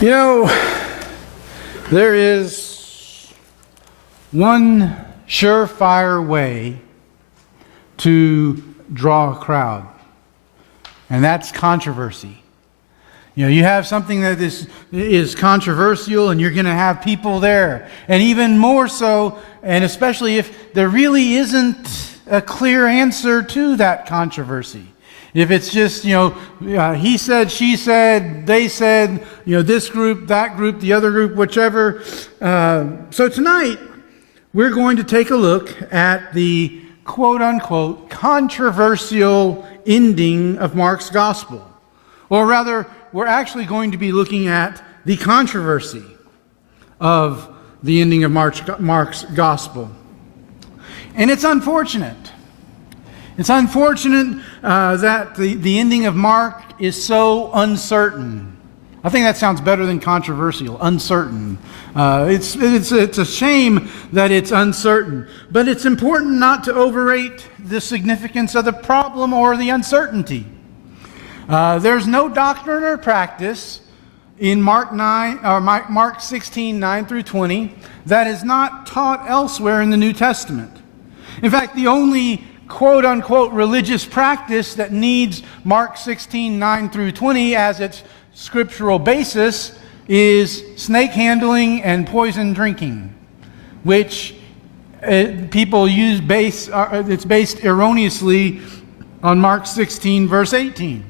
You know, there is one surefire way to draw a crowd, and that's controversy. You know, you have something that is controversial, and you're going to have people there. And even more so, and especially if there really isn't a clear answer to that controversy. If it's just, he said, she said, they said, this group, that group, the other group, whichever. So tonight, we're going to take a look at the quote-unquote controversial ending of Mark's gospel. Or rather, we're actually going to be looking at the controversy of the ending of Mark's gospel. And it's unfortunate. It's unfortunate that the ending of Mark is so uncertain. I think that sounds better than controversial, uncertain. It's a shame that it's uncertain. But it's important not to overrate the significance of the problem or the uncertainty. There's no doctrine or practice in Mark 16, 9 through 20, that is not taught elsewhere in the New Testament. In fact, the only quote-unquote religious practice that needs Mark 16, 9 through 20 as its scriptural basis is snake handling and poison drinking, which people use it's based erroneously on Mark 16, verse 18.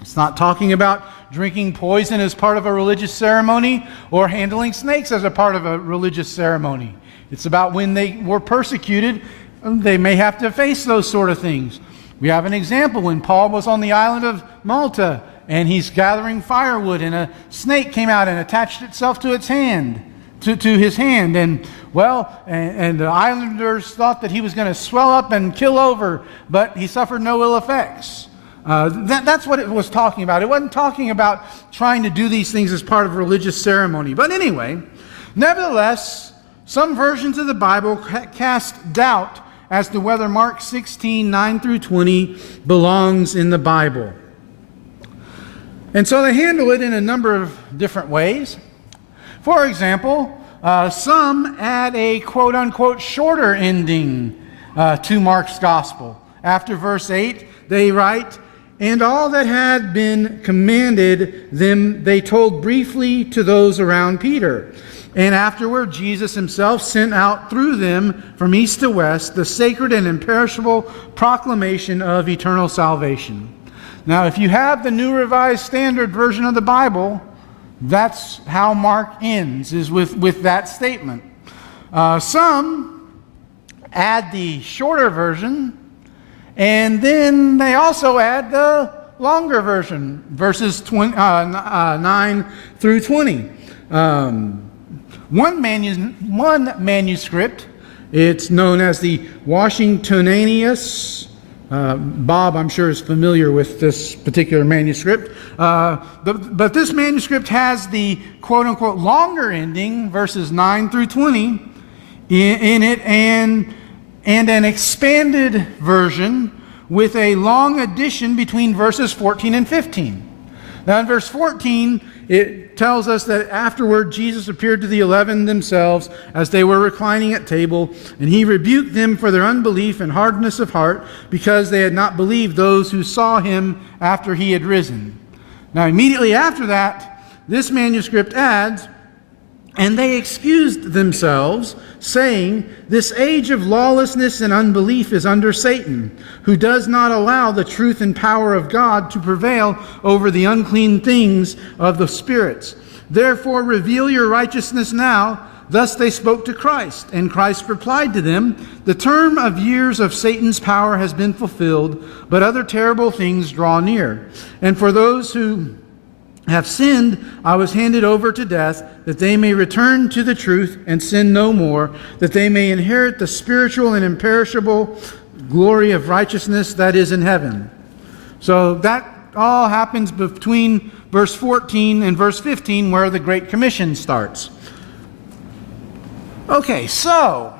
It's not talking about drinking poison as part of a religious ceremony or handling snakes as a part of a religious ceremony. It's about when they were persecuted, they may have to face those sort of things. We have an example when Paul was on the island of Malta and he's gathering firewood and a snake came out and attached itself to its hand, to his hand. And the islanders thought that he was going to swell up and kill over, but he suffered no ill effects. That's what it was talking about. It wasn't talking about trying to do these things as part of religious ceremony. But anyway, nevertheless, some versions of the Bible cast doubt as to whether Mark 16, 9 through 20 belongs in the Bible. And so they handle it in a number of different ways. For example, some add a quote-unquote shorter ending to Mark's gospel. After verse 8, they write, "And all that had been commanded them they told briefly to those around Peter. And afterward, Jesus himself sent out through them from east to west the sacred and imperishable proclamation of eternal salvation." Now, if you have the New Revised Standard Version of the Bible, that's how Mark ends, is with that statement. Some add the shorter version, and then they also add the longer version, verses 9 through 20. One manuscript, it's known as the Washingtonianus. Bob, I'm sure, is familiar with this particular manuscript. But this manuscript has the quote-unquote longer ending, verses 9 through 20, in it, and an expanded version with a long addition between verses 14 and 15. Now in verse 14, it tells us that afterward Jesus appeared to the 11 themselves as they were reclining at table, and he rebuked them for their unbelief and hardness of heart, because they had not believed those who saw him after he had risen. Now immediately after that, this manuscript adds, "And they excused themselves, saying, 'This age of lawlessness and unbelief is under Satan, who does not allow the truth and power of God to prevail over the unclean things of the spirits. Therefore reveal your righteousness now.' Thus they spoke to Christ, and Christ replied to them, 'The term of years of Satan's power has been fulfilled, but other terrible things draw near. And for those who have sinned, I was handed over to death, that they may return to the truth and sin no more, that they may inherit the spiritual and imperishable glory of righteousness that is in heaven.'" So that all happens between verse 14 and verse 15, where the Great Commission starts. Okay, so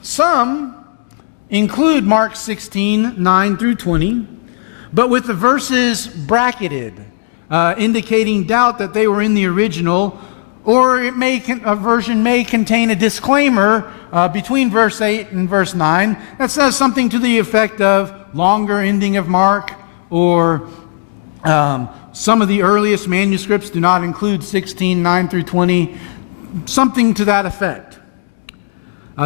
some include Mark 16, 9 through 20, but with the verses bracketed. indicating doubt that they were in the original, or a version may contain a disclaimer between verse 8 and verse 9 that says something to the effect of longer ending of Mark, or some of the earliest manuscripts do not include 16:9 through 20, something to that effect.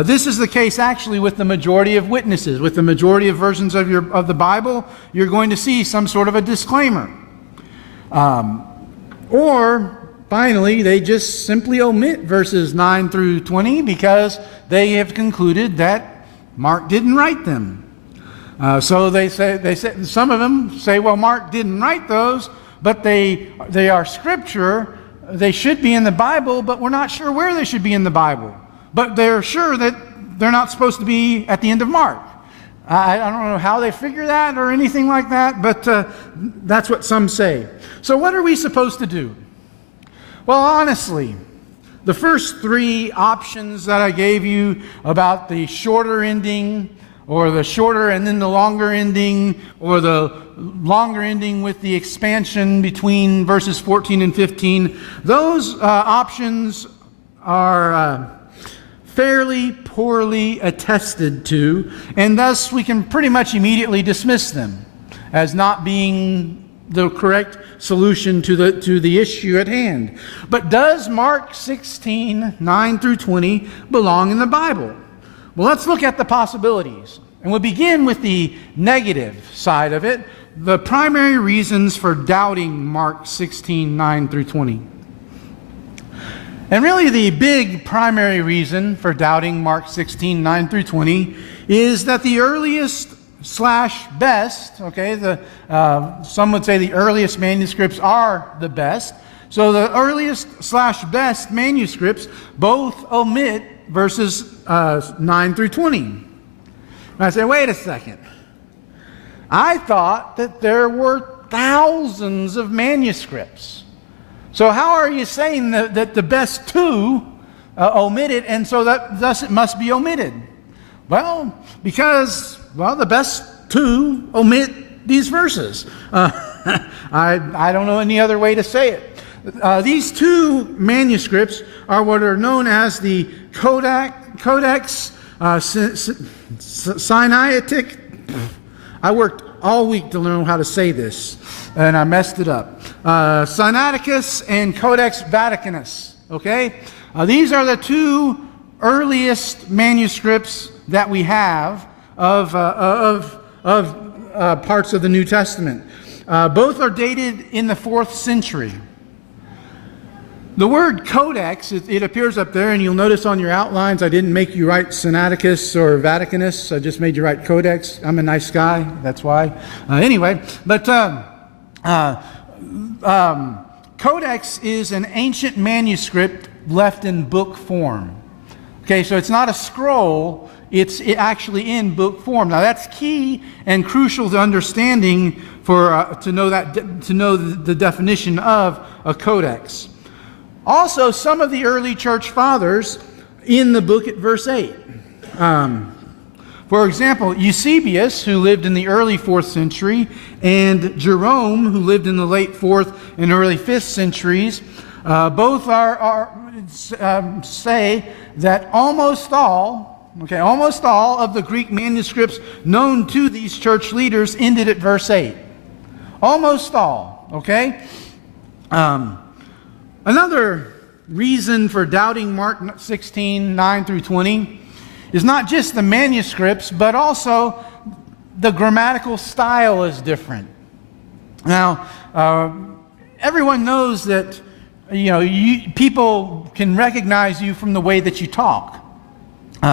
This is the case actually with the majority of witnesses. With the majority of versions of the Bible, you're going to see some sort of a disclaimer. Or finally, they just simply omit verses 9 through 20 because they have concluded that Mark didn't write them. So they say some of them say, well, Mark didn't write those, but they are scripture. They should be in the Bible, but we're not sure where they should be in the Bible. But they're sure that they're not supposed to be at the end of Mark. I don't know how they figure that or anything like that, but that's what some say. So what are we supposed to do? Well, honestly, the first three options that I gave you about the shorter ending, or the shorter and then the longer ending, or the longer ending with the expansion between verses 14 and 15, those options are fairly poorly attested to, and thus we can pretty much immediately dismiss them as not being the correct solution to the issue at hand. But does Mark 16:9 through 20 belong in the Bible? Well, let's look at the possibilities. And we'll begin with the negative side of it, the primary reasons for doubting Mark 16:9 through 20. And really the big primary reason for doubting Mark 16:9 through 20 is that the earliest / best, okay, some would say the earliest manuscripts are the best. So the earliest / best manuscripts both omit verses 9 through 20. And I say, wait a second. I thought that there were thousands of manuscripts. So how are you saying that the best two omitted, and so thus it must be omitted? Well, because the best two omit these verses. I don't know any other way to say it. These two manuscripts are what are known as the Codex Sinaitic. I worked all week to learn how to say this, and I messed it up. Sinaiticus and Codex Vaticanus. Okay, these are the two earliest manuscripts that we have of parts of the New Testament. Both are dated in the 4th century. The word codex, it appears up there, and you'll notice on your outlines, I didn't make you write Sinaiticus or Vaticanus. I just made you write codex. I'm a nice guy, that's why. Anyway, but codex is an ancient manuscript left in book form. Okay, so it's not a scroll, it's actually in book form. Now that's key and crucial to understanding to know the definition of a codex. Also, some of the early church fathers in the book at verse 8. For example, Eusebius, who lived in the early 4th century, and Jerome, who lived in the late 4th and early 5th centuries, both say that almost all of the Greek manuscripts known to these church leaders ended at verse 8. Almost all, okay? Another reason for doubting Mark 16:9 through 20 is not just the manuscripts, but also the grammatical style is different. Now, everyone knows that people can recognize you from the way that you talk.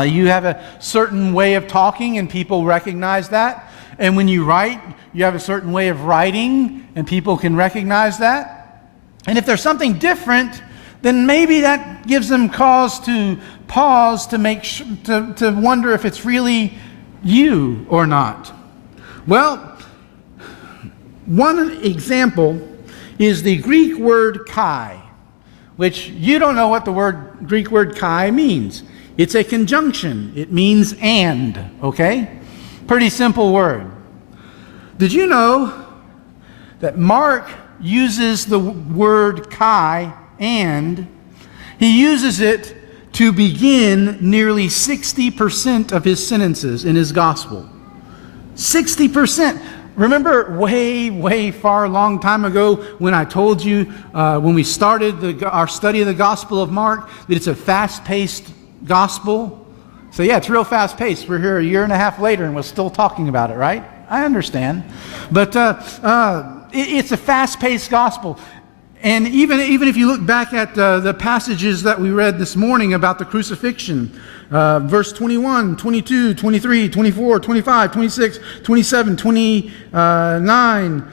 You have a certain way of talking, and people recognize that. And when you write, you have a certain way of writing, and people can recognize that. And if there's something different, then maybe that gives them cause to pause to wonder if it's really you or not. Well, one example is the Greek word kai, which you don't know what the Greek word kai means. It's a conjunction. It means and, okay? Pretty simple word. Did you know that Mark uses the word kai, and he uses it to begin nearly 60% of his sentences in his gospel. 60%. Remember way far, long time ago when I told you when we started our study of the Gospel of Mark that it's a fast-paced gospel? So yeah, it's real fast-paced. We're here a year and a half later and we're still talking about it, right? I understand. But it's a fast-paced gospel. And even if you look back at the passages that we read this morning about the crucifixion, verse 21, 22, 23, 24, 25, 26, 27, 29,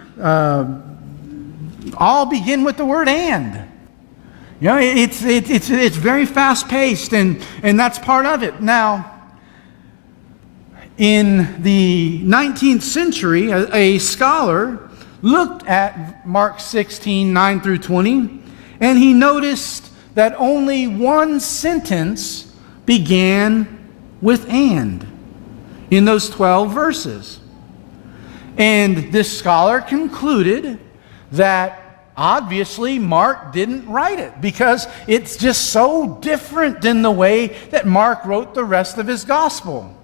all begin with the word "and." You know, it's very fast-paced, and that's part of it. Now, in the 19th century, a scholar looked at Mark 16, 9 through 20, and he noticed that only one sentence began with "and" in those 12 verses. And this scholar concluded that obviously Mark didn't write it because it's just so different than the way that Mark wrote the rest of his gospel.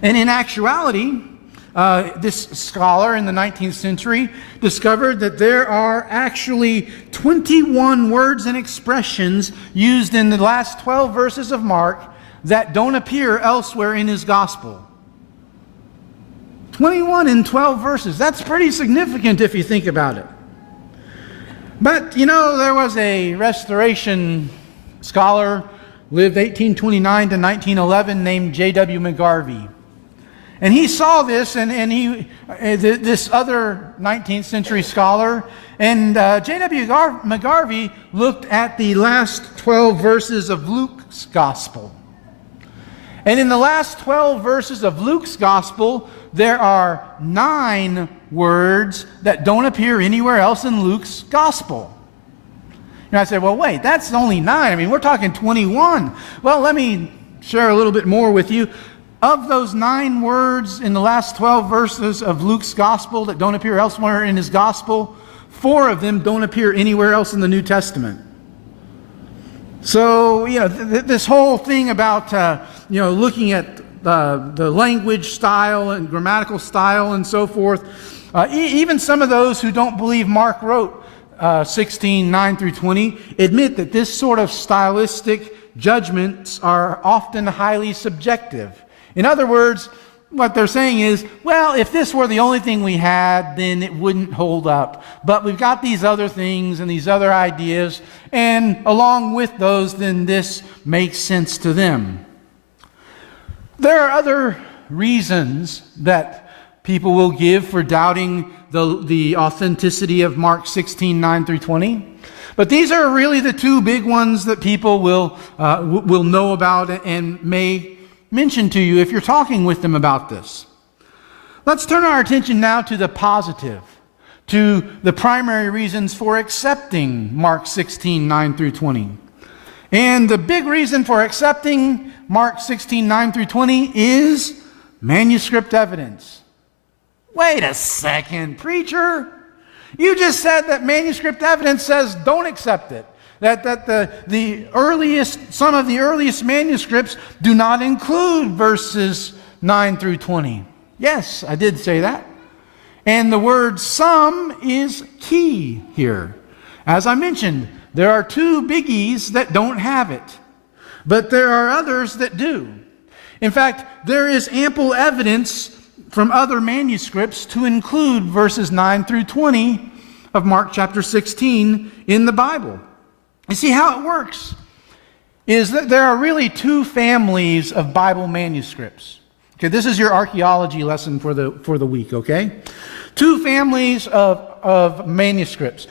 And in actuality, this scholar in the 19th century discovered that there are actually 21 words and expressions used in the last 12 verses of Mark that don't appear elsewhere in his gospel. 21 in 12 verses. That's pretty significant if you think about it. But, you know, there was a Restoration scholar, lived 1829 to 1911, named J.W. McGarvey. And he saw this, and this other 19th century scholar, and J.W. McGarvey looked at the last 12 verses of Luke's gospel. And in the last 12 verses of Luke's gospel, there are 9 words that don't appear anywhere else in Luke's gospel. And I said, well, wait, that's only 9. I mean, we're talking 21. Well, let me share a little bit more with you. Of those 9 words in the last 12 verses of Luke's gospel that don't appear elsewhere in his gospel, 4 of them don't appear anywhere else in the New Testament. So, you know, this whole thing about, looking at the language style and grammatical style and so forth, even some of those who don't believe Mark wrote 16, 9 through 20, admit that this sort of stylistic judgments are often highly subjective. In other words, what they're saying is, well, if this were the only thing we had, then it wouldn't hold up. But we've got these other things and these other ideas, and along with those, then this makes sense to them. There are other reasons that people will give for doubting the authenticity of Mark 16, 9 through 20. But these are really the 2 big ones that people will know about and may mention to you if you're talking with them about this. Let's turn our attention now to the positive, to the primary reasons for accepting Mark 16, 9 through 20. And the big reason for accepting Mark 16, 9 through 20 is manuscript evidence. Wait a second, preacher. You just said that manuscript evidence says don't accept it. That some of the earliest manuscripts do not include verses 9 through 20. Yes, I did say that. And the word "some" is key here. As I mentioned, there are 2 biggies that don't have it, but there are others that do. In fact, there is ample evidence from other manuscripts to include verses 9 through 20 of Mark chapter 16 in the Bible. You see how it works is that there are really 2 families of Bible manuscripts. Okay, this is your archaeology lesson for the week, okay? 2 families of manuscripts.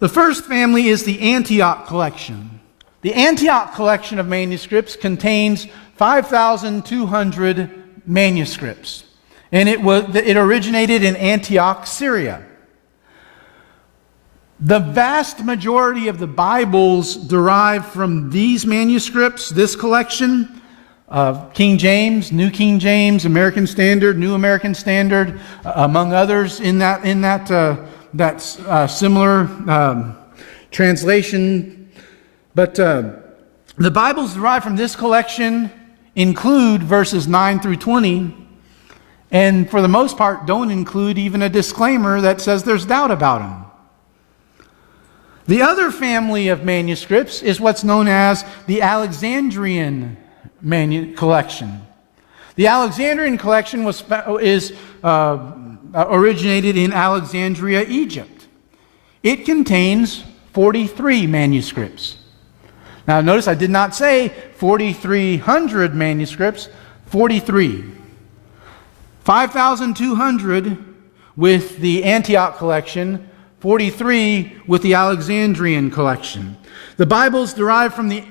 The first family is the Antioch collection. The Antioch collection of manuscripts contains 5,200 manuscripts. And it originated in Antioch, Syria. The vast majority of the Bibles derive from these manuscripts, this collection of King James, New King James, American Standard, New American Standard, among others in that that's similar translation. But the Bibles derived from this collection include verses 9 through 20, and for the most part don't include even a disclaimer that says there's doubt about them. The other family of manuscripts is what's known as the Alexandrian collection. The Alexandrian collection originated in Alexandria, Egypt. It contains 43 manuscripts. Now notice I did not say 4,300 manuscripts, 43. 5,200 with the Antioch collection, 43 with the Alexandrian collection. The Bibles derived from the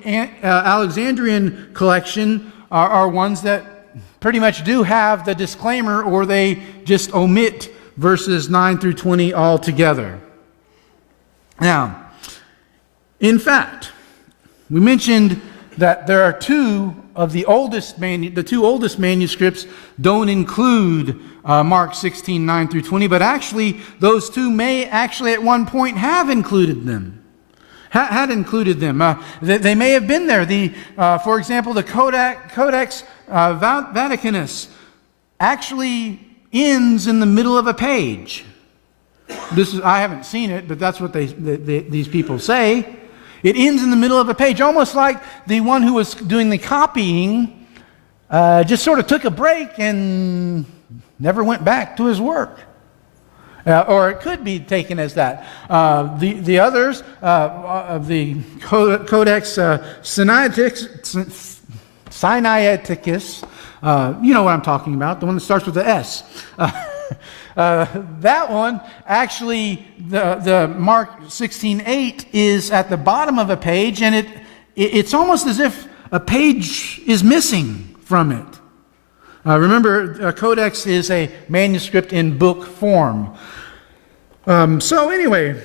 Alexandrian collection are ones that pretty much do have the disclaimer, or they just omit verses 9 through 20 altogether. Now, in fact, we mentioned that there are two oldest manuscripts don't include Mark 16, 9 through 20, but actually those two may actually at one point have included them. Had included them. They may have been there. For example, the Codex Vaticanus actually ends in the middle of a page. I haven't seen it, but that's what these people say. It ends in the middle of a page, almost like the one who was doing the copying just sort of took a break and never went back to his work. Or it could be taken as that. The others of the Codex Sinaiticus, you know what I'm talking about, the one that starts with the S. That one, actually, the Mark 16:8 is at the bottom of a page, and it's almost as if a page is missing from it. Remember, a codex is a manuscript in book form. So anyway,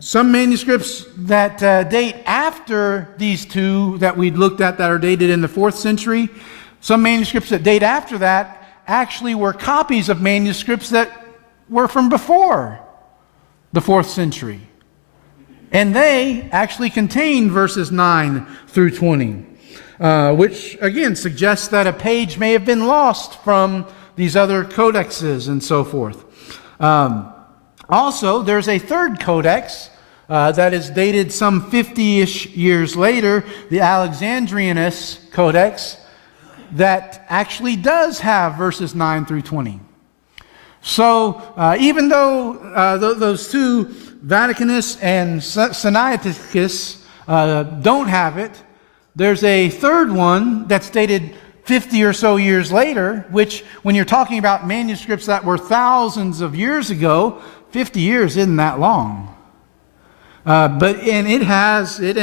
some manuscripts that date after these two that we looked at that are dated in the 4th century, some manuscripts that date after that actually were copies of manuscripts that were from before the 4th century. And they actually contain verses 9 through 20, which again suggests that a page may have been lost from these other codexes and so forth. Also, there's a third codex that is dated some 50-ish years later, the Alexandrianus Codex, that actually does have verses 9 through 20. So even though those two, Vaticanus and Sinaiticus, don't have it, there's a third one that's dated 50 or so years later, which when you're talking about manuscripts that were thousands of years ago, 50 years isn't that long. And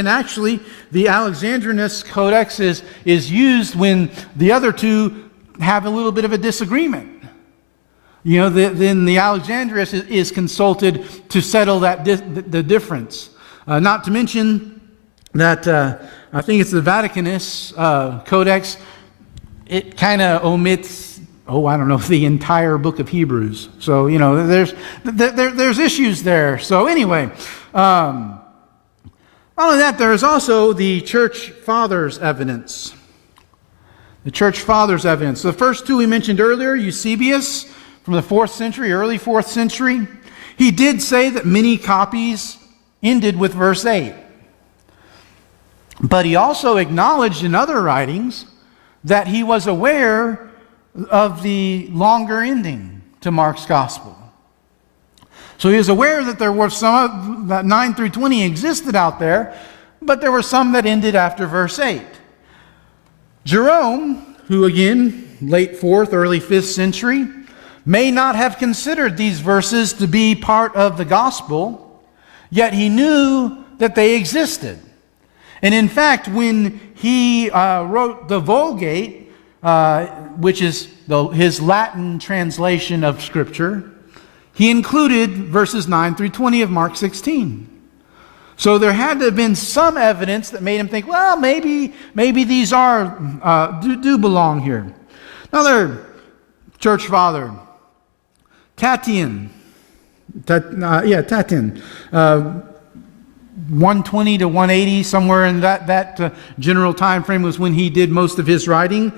actually the Alexandrinus Codex is used when the other two have a little bit of a disagreement. You know, then the Alexandrinus is consulted to settle the difference. Not to mention that I think it's the Vaticanus Codex. It kind of omits, the entire book of Hebrews. So, you know, there's issues there. So anyway, not only that, there is also the Church Fathers' evidence. The Church Fathers' evidence. The first two we mentioned earlier, Eusebius from the 4th century, early 4th century, he did say that many copies ended with verse 8. But he also acknowledged in other writings that he was aware of the longer ending to Mark's Gospel. So he was aware that there were some, that 9 through 20 existed out there, but there were some that ended after verse 8. Jerome, who again, late 4th, early 5th century, may not have considered these verses to be part of the Gospel, yet he knew that they existed. And in fact, when he wrote the Vulgate, which is his Latin translation of Scripture, he included verses 9 through 20 of Mark 16. So there had to have been some evidence that made him think, well, maybe these do belong here. Another church father, Tatian, Tatin. 120 to 180, somewhere in that general time frame was when he did most of his writing.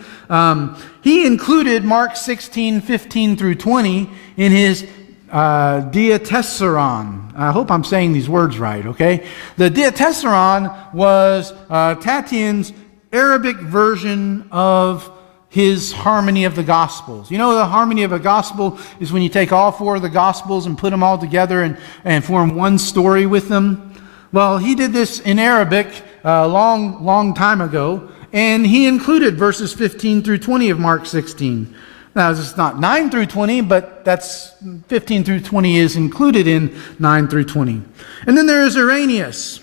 He included Mark 16:15 through 20 in his Diatessaron. I hope I'm saying these words right, okay? The Diatessaron was Tatin's Arabic version of his harmony of the Gospels. You know, the harmony of a Gospel is when you take all four of the Gospels and put them all together and form one story with them. Well, he did this in Arabic a long time ago, and he included verses 15 through 20 of Mark 16. Now, it's not 9 through 20, but that's 15 through 20 is included in 9 through 20. And then there is Irenaeus,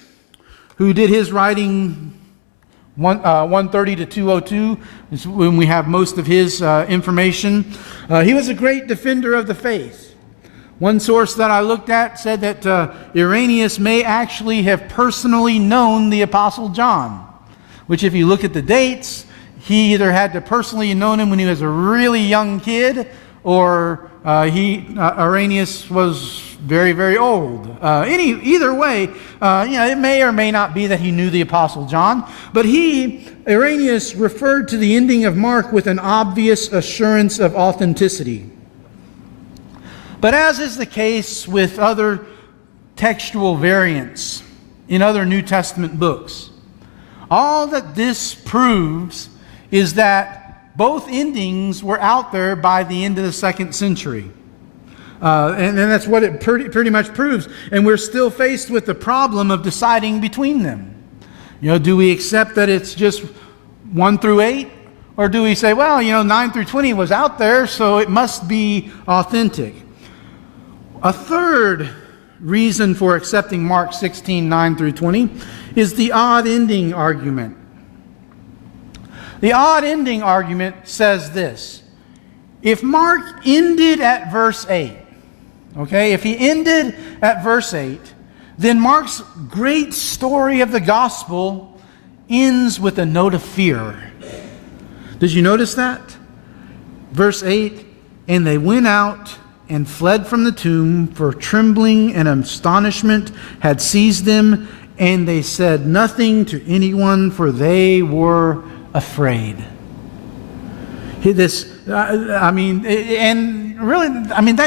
who did his writing 130 to 202, is when we have most of his information. He was a great defender of the faith. One source that I looked at said that Irenaeus may actually have personally known the Apostle John, which if you look at the dates, he either had to personally known him when he was a really young kid, or Irenaeus was very, very old. Either way, it may or may not be that he knew the Apostle John, but Irenaeus referred to the ending of Mark with an obvious assurance of authenticity. But as is the case with other textual variants in other New Testament books, all that this proves is that both endings were out there by the end of the 2nd century. And that's what it pretty much proves. And we're still faced with the problem of deciding between them. Do we accept that it's just 1 through 8? Or do we say, well, 9 through 20 was out there, so it must be authentic? A third reason for accepting Mark 16, 9 through 20 is the odd ending argument. The odd ending argument says this: if Mark ended at verse 8, okay, if he ended at verse 8, then Mark's great story of the gospel ends with a note of fear. Did you notice that? Verse 8, and they went out and fled from the tomb, for trembling and astonishment had seized them, and they said nothing to anyone, for they were afraid. That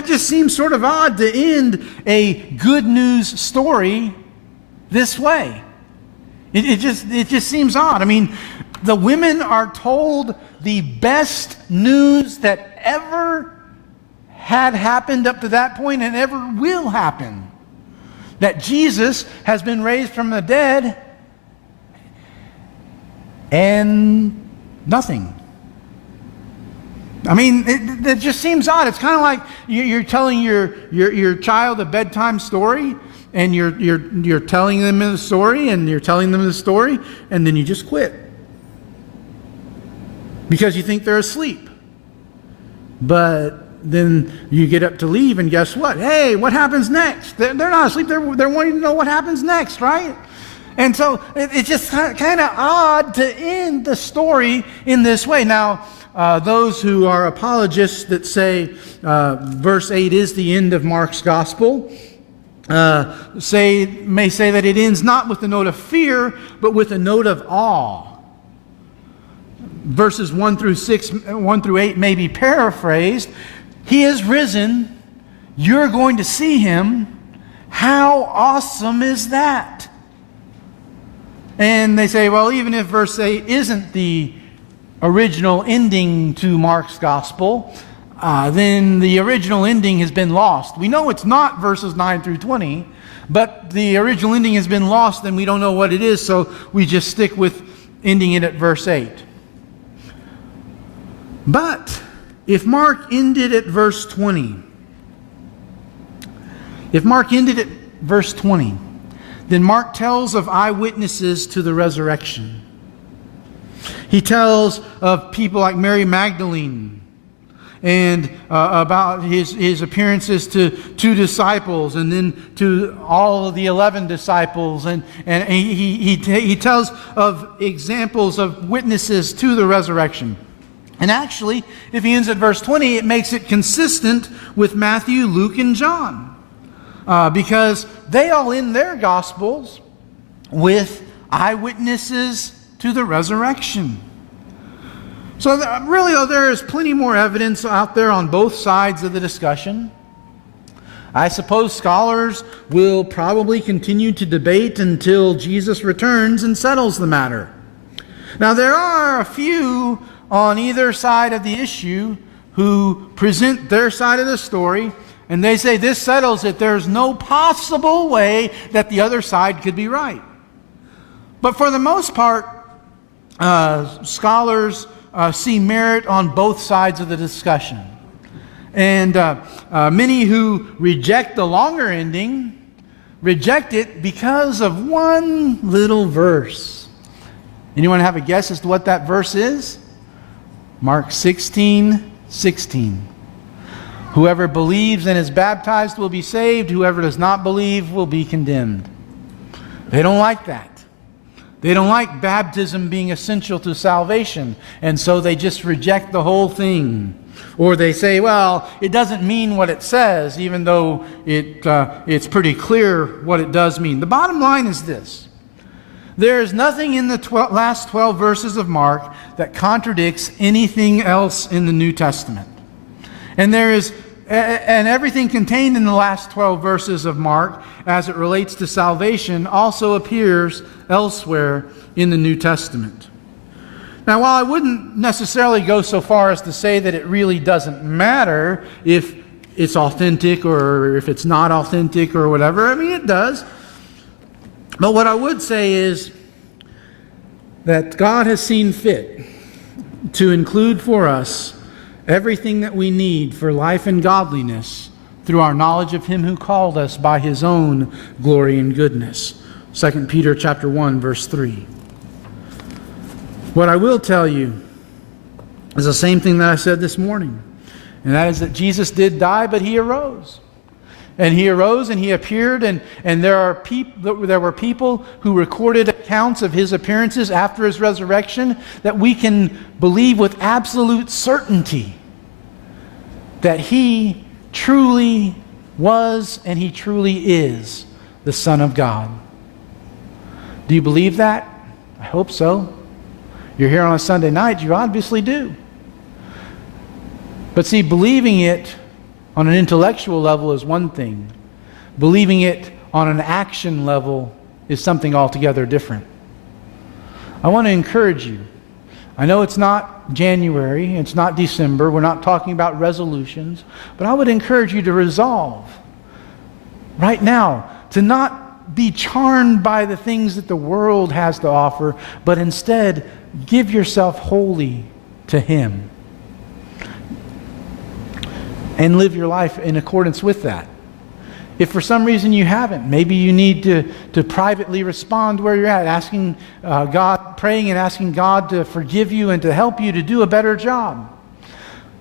just seems sort of odd to end a good news story this way. It just seems odd. The women are told the best news that ever had happened up to that point and ever will happen. That Jesus has been raised from the dead, and nothing. It just seems odd. It's kind of like you're telling your child a bedtime story, and you're telling them the story, and you're telling them the story, and then you just quit because you think they're asleep. But then you get up to leave, and guess what? Hey, what happens next? They're not asleep. They're wanting to know what happens next, right? And so it's just kind of odd to end the story in this way. Now, those who are apologists that say verse 8 is the end of Mark's gospel may say that it ends not with a note of fear, but with a note of awe. Verses 1 through 8 may be paraphrased. He is risen. You're going to see him. How awesome is that? And they say, well, even if verse 8 isn't the original ending to Mark's gospel, then the original ending has been lost. We know it's not verses 9 through 20, but the original ending has been lost, and we don't know what it is, so we just stick with ending it at verse 8. But if Mark ended at verse 20, then Mark tells of eyewitnesses to the resurrection. He tells of people like Mary Magdalene, and about his appearances to 2 disciples, and then to all of the 11 disciples, and he tells of examples of witnesses to the resurrection. And actually, if he ends at verse 20, it makes it consistent with Matthew, Luke, and John. because they all end their Gospels with eyewitnesses to the resurrection. So really, though, there is plenty more evidence out there on both sides of the discussion. I suppose scholars will probably continue to debate until Jesus returns and settles the matter. Now, there are a few on either side of the issue who present their side of the story, and they say this settles it. There's no possible way that the other side could be right. But for the most part, scholars see merit on both sides of the discussion. And many who reject the longer ending reject it because of one little verse. Anyone have a guess as to what that verse is? Mark 16:16. Whoever believes and is baptized will be saved. Whoever does not believe will be condemned. They don't like that. They don't like baptism being essential to salvation, and so they just reject the whole thing. Or they say, well, it doesn't mean what it says, even though it's pretty clear what it does mean. The bottom line is this. There is nothing in the last 12 verses of Mark that contradicts anything else in the New Testament. And everything contained in the last 12 verses of Mark, as it relates to salvation, also appears elsewhere in the New Testament. Now, while I wouldn't necessarily go so far as to say that it really doesn't matter if it's authentic or if it's not authentic or whatever, I mean, it does. But what I would say is that God has seen fit to include for us everything that we need for life and godliness through our knowledge of Him who called us by His own glory and goodness. 2 Peter chapter 1, verse 3. What I will tell you is the same thing that I said this morning, and that is that Jesus did die, but He arose. And He arose and He appeared, and there were people who recorded accounts of His appearances after His resurrection that we can believe with absolute certainty that He truly was and He truly is the Son of God. Do you believe that? I hope so. You're here on a Sunday night, you obviously do. But see, believing it on an intellectual level is one thing. Believing it on an action level is something altogether different. I want to encourage you. I know it's not January, it's not December, we're not talking about resolutions, but I would encourage you to resolve right now to not be charmed by the things that the world has to offer, but instead give yourself wholly to Him. And live your life in accordance with that. If for some reason you haven't, maybe you need to privately respond where you're at, asking God, praying and asking God to forgive you and to help you to do a better job.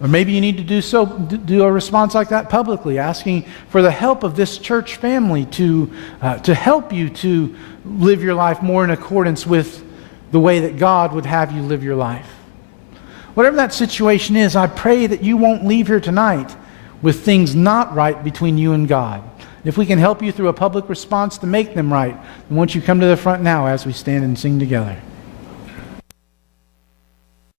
Or maybe you need to do a response like that publicly, asking for the help of this church family to help you to live your life more in accordance with the way that God would have you live your life. Whatever that situation is, I pray that you won't leave here tonight with things not right between you and God. If we can help you through a public response to make them right, then won't you come to the front now as we stand and sing together.